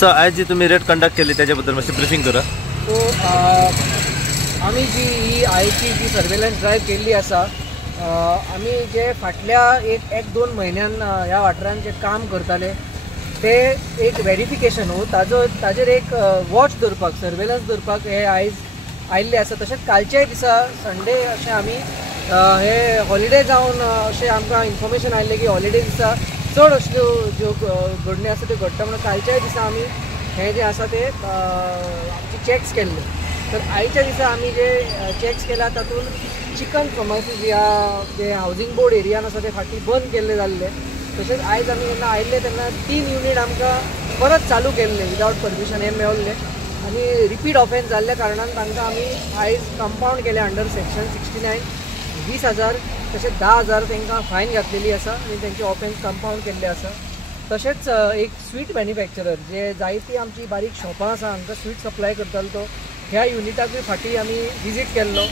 सो आज जी तुम्ही red conduct केली त्याच्याबद्दल मातशी ब्रीफिंग करा. सो आमी जी ही आयची जी सर्वेलन्स ड्रायव्ह केल्ली आसा, आमी जे फाटल्या एक दोन म्हयन्यान ह्या वाठारान जे काम करताले ते एक व्हेरिफिकेशन ताजेर एक वॉच दवरपाक, सर्वेलन्स दवरपाक हे आयज आयिल्ले आसा. तशेंच कालच्याय दिसा संडे अशें आमी हे हॉलिडे जावन अशें आमकां इन्फॉर्मेशन आयिल्लें की हॉलिडे दिसा चड अश्यो ज्यो घडण्यो आसा त्यो घडटा म्हणून कालच्याय दिसा आमी हे जे आसा ते आमचे चॅक्स केल्ले. तर आयच्या दिसा आमी जे चॅक्स केला तातूंत चिकन प्रमायसीस ह्या जे हावजींग बोर्ड एरियान आसा ते फाटीं बंद केल्ले जाल्ले. तशेंच आयज आमी जेन्ना आयिल्ले तेन्ना 3 युनिट आमकां परत चालू केल्ले विदावट परमिशन हे मेळिल्ले आनी रिपीट ऑफेन्स जाल्ल्या कारणान तांकां आमी आयज कंपाउंड केले अंडर सेक्शन 69, 20,000 तशेंच 10,000 तांकां फायन घातलेली आसा आनी तेंचे ऑफेन्स कंपाउंड केल्ले आसा. तशेंच एक स्वीट मॅन्युफॅक्चरर जे जायती आमची बारीक शॉपां आसा हांकां स्वीट सप्लाय करतालो तो ह्या युनिटाकूय फाटीं आमी विजीट केल्लो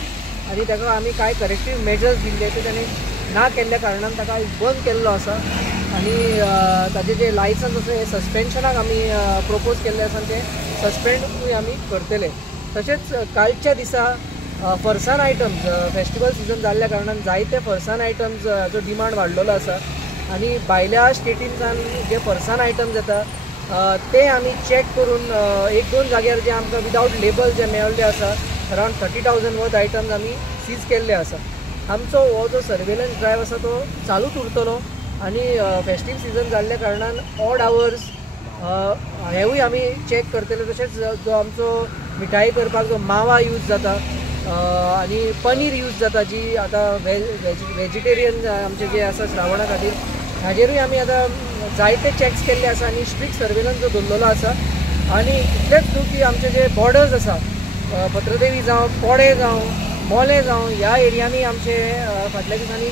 आनी ताका आमी कांय करेक्टीव मेजर्स दिल्ले ते ताणें ना केल्ल्या कारणान ताका बंद केल्लो आसा आनी ताजें जें लायसन्स आसा हें सस्पेन्शनाक आमी प्रोपोज केल्लें आसा ते सस्पेंडूय आमी करतले. तशेंच कालच्या दिसा फरसान आयटम्स फेस्टिवल सिजन जाल्ल्या कारणान जायते फरसान आयटम्स हाचो डिमांड वाडलेलो आसा आनी भायल्या स्टेटींतल्यान जे फरसान आयटम्स येता ते आमी चॅक करून एक दोन जाग्यार जे आमकां विदावट लेबल जे मेळिल्ले आसा अरावंड 30,000 वर्थ आयटम्स आमी सीज केल्ले आसा. आमचो हो जो सर्वेलन्स ड्रायव्ह आसा तो चालूच उरतलो आनी फेस्टीव सिजन जाल्ल्या कारणान ऑड आवर्स हेवूय आमी चॅक करतले. तशेंच जो आमचो मिठाई करपाक जो मावा यूज जाता आनी पनीर यूज जाता जी आतां वेजिटेरियन आमचे जे आसा श्रावणा खातीर हाजेरूय आमी आतां जायते चॅक्स केल्ले आसा आनी स्ट्रिक्ट सर्वेलन्स जो दवरलेलो आसा. आनी इतलेंच न्हू की आमचे जे बॉर्डर्स आसा पत्रदेवी जावं पोडे जावं मोले जावं ह्या एरियांनी आमचे फाटल्या दिसांनी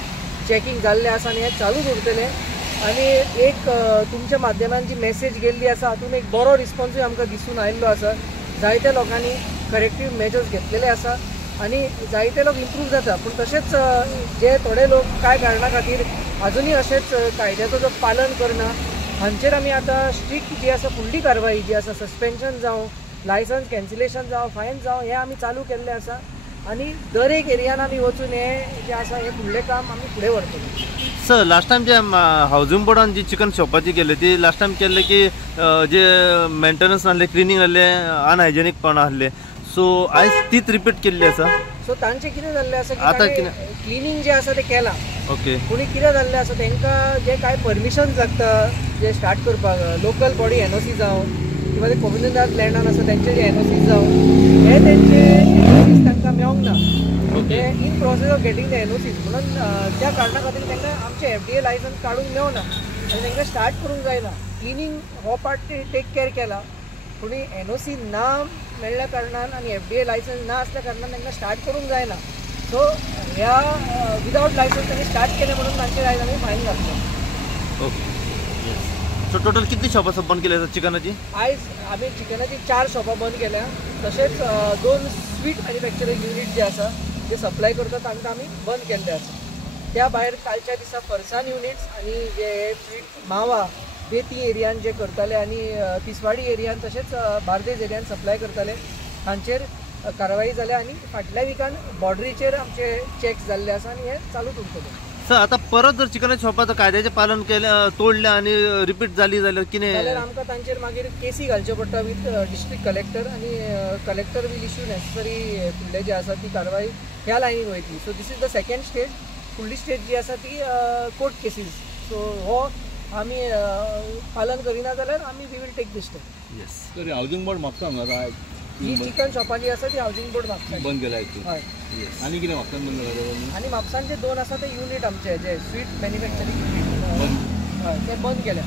चॅकींग जाल्लें आसा आनी हें चालूच उरतलें. आनी एक तुमच्या माध्यमान जी मेसेज गेल्ली आसा हातूंत एक बरो रिस्पॉन्सूय आमकां दिसून आयिल्लो आसा. जायत्या लोकांनी करेक्टीव मेजर्स घेतलेले आसा आनी जायते लोक इम्प्रूव जाता. पूण तशेंच जे थोडे लोक कांय कारणा खातीर अजुनूय अशेंच कायद्याचो जो पालन करना हांचेर आमी आतां स्ट्रिक्ट जी आसा फुडली कारवाई जी आसा सस्पेन्शन जावं लायसन्स कॅन्सिलेशन जावं फायन जावं हें आमी चालू केल्लें आसा आनी दर एक एरियान आमी वचून हें जें आसा हें फुडलें काम आमी फुडें व्हरतले. सर लास्ट टायम जे हावजींग बोर्डान जी चिकन शॉपाची केली ती लास्ट टायम केल्ले की जे मेंटेनन्स नासले क्लिनींग आसले अनहायजेनीकपण आसले. सो आयज तीच रिपीट केल्ली आसा. सो तांचें कितें जाल्लें आसा आतां की क्लिनींग जें आसा तें केलां. ओके. पूण कितें जाल्लें आसा तांकां जे कांय परमिशन्स लागता जे स्टार्ट करपाक लोकल बॉडी NOC जावं किंवा ते कम्युनिदाद लँडान आसा तेंचे जे NOCs जावं हे तेंचे NOCs तांकां मेळोंक ना. ते in process of getting the NOCs म्हणून त्या कारणां खातीर तांकां आमचे FDA लायसन्स काडूंक मेळना आनी तांकां स्टार्ट करूंक जायना. क्लिनींग हो पार्ट टेक केअर केला पूण NOC ना मेळ्ळ्या कारणान आनी FDA लायसन्स ना आसल्या कारणान तांकां स्टार्ट करूंक जायना. सो ह्या विदाउट लायसन्स तांणी स्टार्ट केलें म्हणून तांचेर आयज आमी फायन घातलो. ओके. सो टोटल कितली शॉपां बंद केली आसात चिकनाची? आयज आमी चिकनाची 4 शॉपां बंद केल्या. तशेंच 2 स्वीट मॅन्युफॅक्चरिंग युनिट जे आसा जे सप्लाय करता तांकां आमी बंद केल्ले आसा. त्या भायर कालच्या दिसा फरसान युनिट्स आनी जे स्वीट मावा बेती एरियान जे करताले आनी तिसवाडी एरियान तशेंच बार्देज एरियान सप्लाय करताले हांचेर कारवाई जाल्या आनी फाटल्या विकान बॉर्डरीचेर आमचे चॅक्स जाल्ले आसा आनी हे चालूच उरतले. सर आता परत जर चिकनाच्या शॉपाचं कायद्याचे पालन केलं तोडले आणि रिपीट झाली जाल्यार कितें जाल्यार आमकां तांचेर मागीर केसी घालच्यो पडटा विथ डिस्ट्रिक्ट कलेक्टर आनी कलेक्टर वील इश्यू नेसेसरी फुडले जे आसा ती कारवाई ह्या लायनीन वयतली. So this is the second stage. फुडली स्टेज जी आसा ती कोर्ट केसीस. सो हो आमी पालन करिना जाल्यार आमी we will take this step. Yes. तर हाऊसिंग बोर्ड म्हापसा हांगा ही चिकन शॉपां जी आसा ती हाऊसिंग बोर्ड म्हापसा बंद केल्या हय. आनी कितें म्हापसान बंद केल्या? आनी म्हापसांचे 2 आसा ते युनिट आमचे जे स्वीट मॅन्युफॅक्चरिंग युनिट हय ते बंद केल्या.